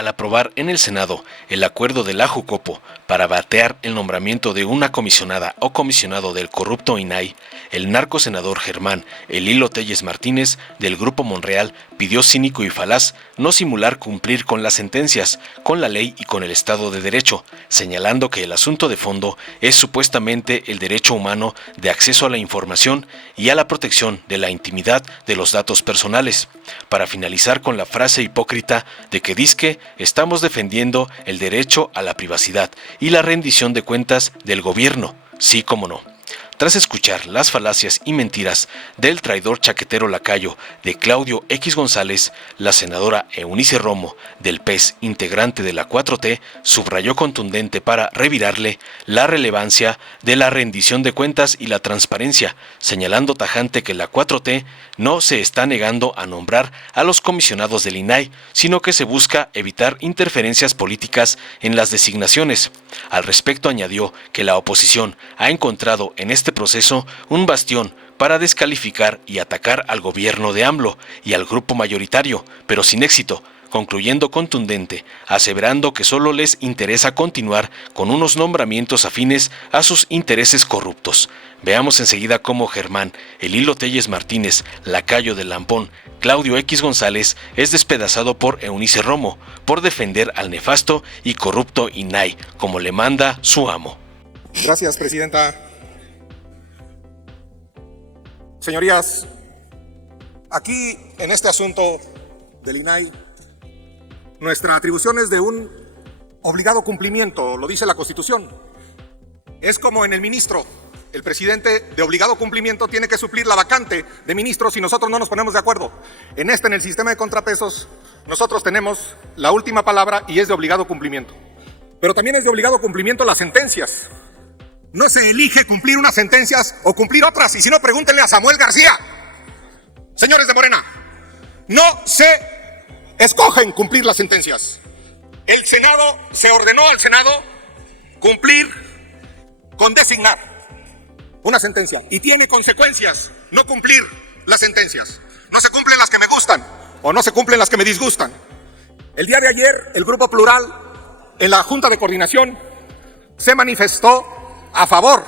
al aprobar en el Senado el acuerdo de la Jucopo para batear el nombramiento de una comisionada o comisionado del corrupto INAI, el narcosenador Germán El Hilo Telles Martínez del Grupo Monreal pidió cínico y falaz no simular cumplir con las sentencias, con la ley y con el Estado de Derecho, señalando que el asunto de fondo es supuestamente el derecho humano de acceso a la información y a la protección de la intimidad de los datos personales, para finalizar con la frase hipócrita de que dizque estamos defendiendo el derecho a la privacidad y la rendición de cuentas del gobierno, sí como no. Tras escuchar las falacias y mentiras del traidor chaquetero lacayo de Claudio X González, la senadora Eunice Romo, del PES, integrante de la 4T, subrayó contundente para revirarle la relevancia de la rendición de cuentas y la transparencia, señalando tajante que la 4T no se está negando a nombrar a los comisionados del INAI, sino que se busca evitar interferencias políticas en las designaciones. Al respecto añadió que la oposición ha encontrado en este proceso un bastión para descalificar y atacar al gobierno de AMLO y al grupo mayoritario, pero sin éxito, concluyendo contundente, aseverando que solo les interesa continuar con unos nombramientos afines a sus intereses corruptos. Veamos enseguida cómo Germán El Hilo Telles Martínez, lacayo del Lampón, Claudio X González, es despedazado por Eunice Romo por defender al nefasto y corrupto INAI, como le manda su amo. Gracias, presidenta. Señorías, aquí en este asunto del INAI, nuestra atribución es de un obligado cumplimiento, lo dice la Constitución. Es como en el ministro, el presidente de obligado cumplimiento tiene que suplir la vacante de ministro si nosotros no nos ponemos de acuerdo. En el sistema de contrapesos, nosotros tenemos la última palabra y es de obligado cumplimiento. Pero también es de obligado cumplimiento las sentencias. No se elige cumplir unas sentencias o cumplir otras, y si no, pregúntenle a Samuel García. Señores de Morena, no se escogen cumplir las sentencias. El Senado, se ordenó al Senado cumplir con designar una sentencia, y tiene consecuencias no cumplir las sentencias. No se cumplen las que me gustan o no se cumplen las que me disgustan. El día de ayer, el Grupo Plural en la Junta de Coordinación se manifestó a favor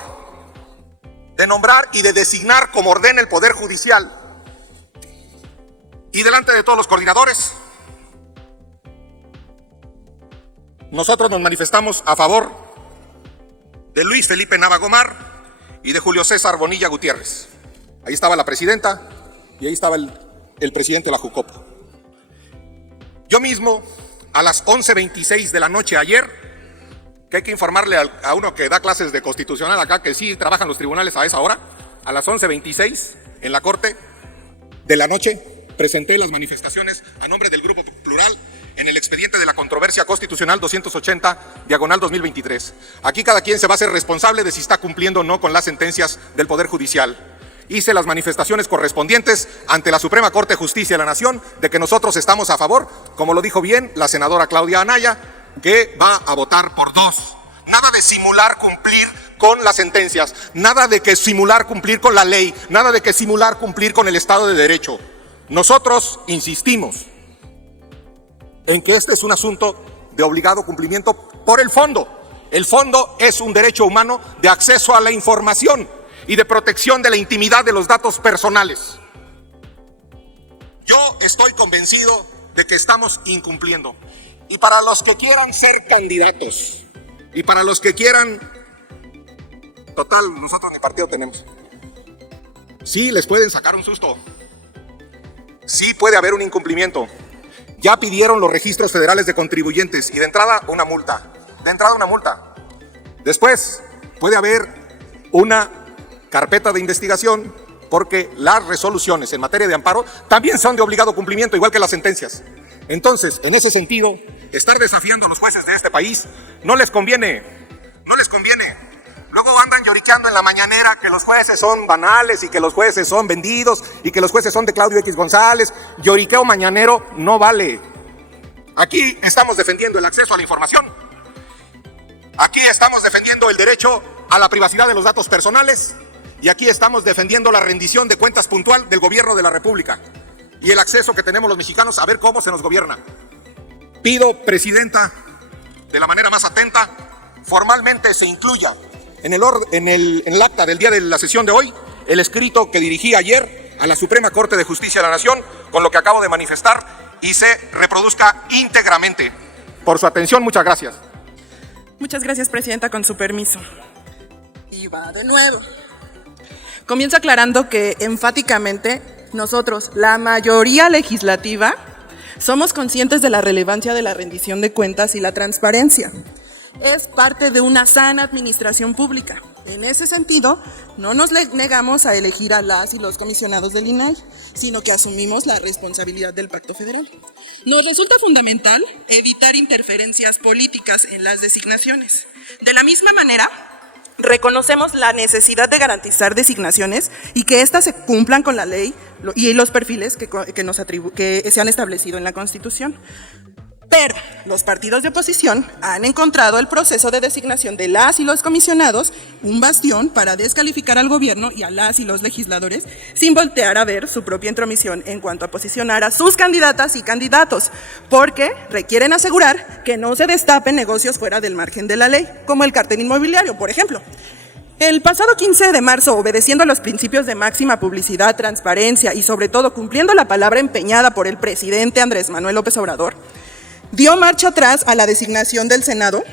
de nombrar y de designar como ordena el Poder Judicial, y delante de todos los coordinadores nosotros nos manifestamos a favor de Luis Felipe Nava Gomar y de Julio César Bonilla Gutiérrez. Ahí estaba la presidenta y ahí estaba el presidente de la Jucopo. Yo mismo, a las 11:26 de la noche ayer, que hay que informarle a uno que da clases de constitucional acá, que sí trabajan los tribunales a esa hora, a las 11:26 en la Corte de la noche, presenté las manifestaciones a nombre del Grupo Plural en el expediente de la controversia constitucional 280/2023. Aquí cada quien se va a hacer responsable de si está cumpliendo o no con las sentencias del Poder Judicial. Hice las manifestaciones correspondientes ante la Suprema Corte de Justicia de la Nación de que nosotros estamos a favor, como lo dijo bien la senadora Claudia Anaya, que va a votar por dos. Nada de simular cumplir con las sentencias, nada de que simular cumplir con la ley, nada de que simular cumplir con el Estado de Derecho. Nosotros insistimos en que este es un asunto de obligado cumplimiento por el fondo. El fondo es un derecho humano de acceso a la información y de protección de la intimidad de los datos personales. Yo estoy convencido de que estamos incumpliendo. Y para los que quieran ser candidatos, y para los que quieran, total, nosotros ni partido tenemos. Sí, les pueden sacar un susto. Sí puede haber un incumplimiento. Ya pidieron los registros federales de contribuyentes y de entrada una multa. Después puede haber una carpeta de investigación porque las resoluciones en materia de amparo también son de obligado cumplimiento, igual que las sentencias. Entonces, en ese sentido, estar desafiando a los jueces de este país no les conviene. Luego andan lloriqueando en la mañanera que los jueces son banales y que los jueces son vendidos y que los jueces son de Claudio X González. Lloriqueo mañanero no vale. Aquí estamos defendiendo el acceso a la información. Aquí estamos defendiendo el derecho a la privacidad de los datos personales. Y aquí estamos defendiendo la rendición de cuentas puntual del gobierno de la República y el acceso que tenemos los mexicanos a ver cómo se nos gobierna. Pido, Presidenta, de la manera más atenta, formalmente se incluya en el acta del día de la sesión de hoy el escrito que dirigí ayer a la Suprema Corte de Justicia de la Nación con lo que acabo de manifestar y se reproduzca íntegramente. Por su atención, muchas gracias. Muchas gracias, Presidenta, con su permiso. Y va de nuevo. Comienzo aclarando que enfáticamente nosotros, la mayoría legislativa, somos conscientes de la relevancia de la rendición de cuentas y la transparencia. Es parte de una sana administración pública. En ese sentido, no nos negamos a elegir a las y los comisionados del INAI, sino que asumimos la responsabilidad del Pacto Federal. Nos resulta fundamental evitar interferencias políticas en las designaciones. De la misma manera, reconocemos la necesidad de garantizar designaciones y que éstas se cumplan con la ley y los perfiles que se han establecido en la Constitución. Pero los partidos de oposición han encontrado el proceso de designación de las y los comisionados un bastión para descalificar al gobierno y a las y los legisladores sin voltear a ver su propia intromisión en cuanto a posicionar a sus candidatas y candidatos, porque requieren asegurar que no se destapen negocios fuera del margen de la ley, como el cartel inmobiliario, por ejemplo. El pasado 15 de marzo, obedeciendo a los principios de máxima publicidad, transparencia y sobre todo cumpliendo la palabra empeñada por el presidente Andrés Manuel López Obrador, dio marcha atrás a la designación del Senado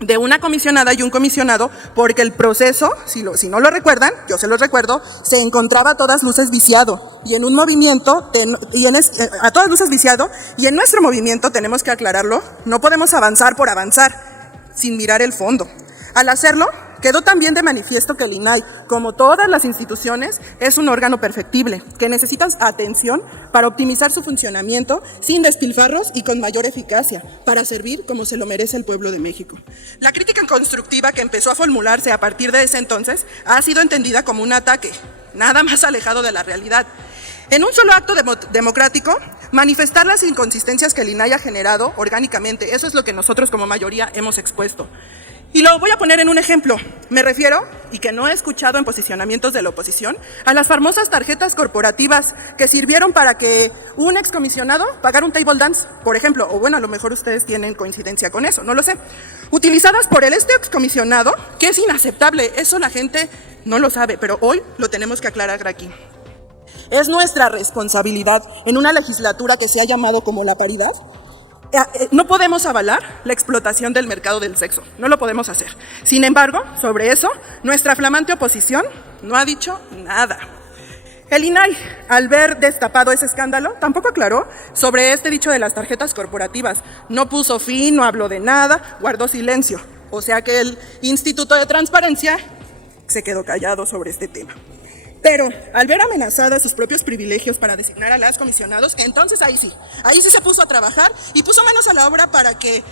de una comisionada y un comisionado porque el proceso, si no lo recuerdan, yo se los recuerdo, se encontraba a todas luces viciado y en un movimiento, a todas luces viciado y en nuestro movimiento, tenemos que aclararlo, no podemos avanzar por avanzar sin mirar el fondo. Al hacerlo, quedó también de manifiesto que el INAI, como todas las instituciones, es un órgano perfectible, que necesita atención para optimizar su funcionamiento sin despilfarros y con mayor eficacia, para servir como se lo merece el pueblo de México. La crítica constructiva que empezó a formularse a partir de ese entonces ha sido entendida como un ataque, nada más alejado de la realidad. En un solo acto democrático, manifestar las inconsistencias que el INAI ha generado orgánicamente, eso es lo que nosotros como mayoría hemos expuesto. Y lo voy a poner en un ejemplo. Me refiero, y que no he escuchado en posicionamientos de la oposición, a las famosas tarjetas corporativas que sirvieron para que un excomisionado pagara un table dance, por ejemplo, o bueno, a lo mejor ustedes tienen coincidencia con eso, no lo sé. Utilizadas por este excomisionado, que es inaceptable, eso la gente no lo sabe, pero hoy lo tenemos que aclarar aquí. Es nuestra responsabilidad en una legislatura que se ha llamado como la paridad. No podemos avalar la explotación del mercado del sexo, no lo podemos hacer. Sin embargo, sobre eso, nuestra flamante oposición no ha dicho nada. El INAI, al ver destapado ese escándalo, tampoco aclaró sobre este dicho de las tarjetas corporativas. No puso fin, no habló de nada, guardó silencio. O sea que el Instituto de Transparencia se quedó callado sobre este tema. Pero al ver amenazadas sus propios privilegios para designar a las comisionados, entonces ahí sí se puso a trabajar y puso manos a la obra para que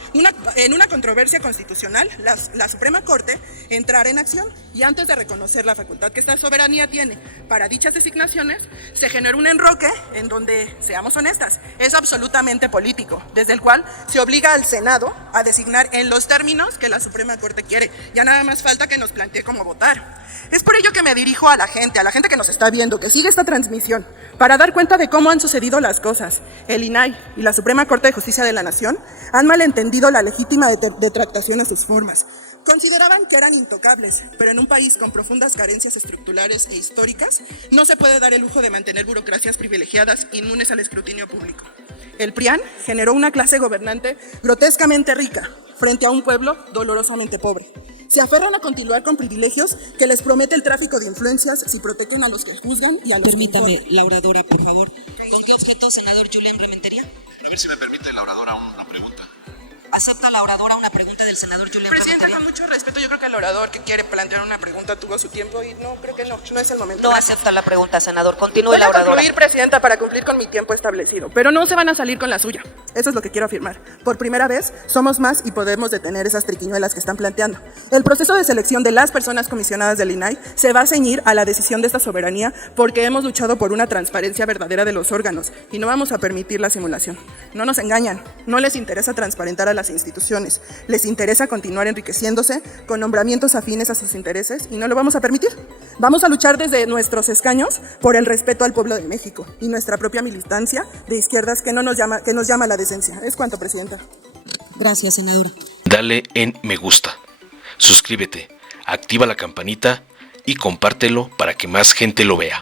en una controversia constitucional la Suprema Corte entrara en acción y antes de reconocer la facultad que esta soberanía tiene para dichas designaciones, se generó un enroque en donde, seamos honestas, es absolutamente político, desde el cual se obliga al Senado a designar en los términos que la Suprema Corte quiere. Ya nada más falta que nos plantee cómo votar. Es por ello que me dirijo a la gente que nos está viendo, que sigue esta transmisión, para dar cuenta de cómo han sucedido las cosas. El INAI y la Suprema Corte de Justicia de la Nación han malentendido la legítima detractación a sus formas. Consideraban que eran intocables, pero en un país con profundas carencias estructurales e históricas, no se puede dar el lujo de mantener burocracias privilegiadas inmunes al escrutinio público. El PRIAN generó una clase gobernante grotescamente rica frente a un pueblo dolorosamente pobre. Se aferran a continuar con privilegios que les promete el tráfico de influencias si protegen a los que juzgan y a los Permítame, la oradora, por favor. ¿Con qué objeto, senador Julián Rementería? A ver si me permite la oradora una pregunta. ¿Acepta la oradora una pregunta del senador Julián Presidenta, Rementería? con mucho respeto, yo creo que el orador que quiere plantear una pregunta tuvo su tiempo y no, creo que no es el momento. No acepta la pregunta, senador. Continúe la Voy a oradora. concluir, Presidenta, para cumplir con mi tiempo establecido, pero no se van a salir con la suya. Eso es lo que quiero afirmar. Por primera vez, somos más y podemos detener esas triquiñuelas que están planteando. El proceso de selección de las personas comisionadas del INAI se va a ceñir a la decisión de esta soberanía porque hemos luchado por una transparencia verdadera de los órganos y no vamos a permitir la simulación. No nos engañan, no les interesa transparentar a las instituciones. Les interesa continuar enriqueciéndose con nombramientos afines a sus intereses y no lo vamos a permitir. Vamos a luchar desde nuestros escaños por el respeto al pueblo de México y nuestra propia militancia de izquierdas que nos llama la comparecencia. Es cuanto, presidenta. Gracias, senadora. Dale en me gusta, suscríbete, activa la campanita y compártelo para que más gente lo vea.